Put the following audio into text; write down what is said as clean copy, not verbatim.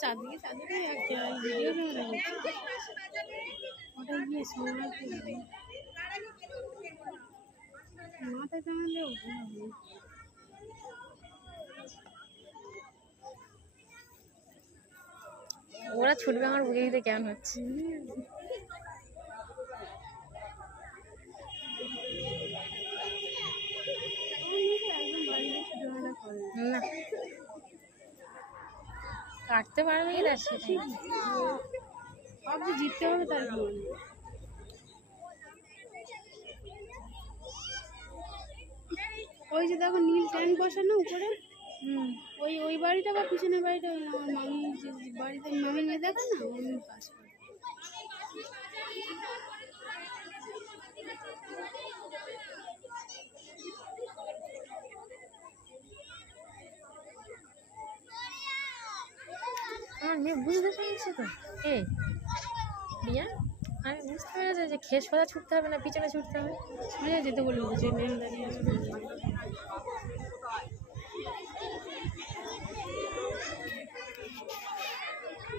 চারদিকে চারদিকে video camera ওটা গিয়ে মাথায় টাঙালে ওরা ছুটবে আমার বুকে দিতে কেমন হচ্ছে না কাটতে পারবে কি তার সাথে আপনি জিততে হবে তার ওই যে দেখো নীল ট্যাঙ্ক বসানো উপরে ওই বাড়িটা বা পিছনের বাড়িটা আমার মামি যে বাড়িতে মামির মেয়ে দেখো না মামির পাশে আমার মেয়ে বুঝতে পেরেছে তো রিয়া আমি বুঝতে পেরেছি যে খেয়ে সোজা ছুটতে হবে না পিছনে ছুটতে হবে সোজা যেতে বলবো যে মেয়ে দাঁড়িয়ে আছে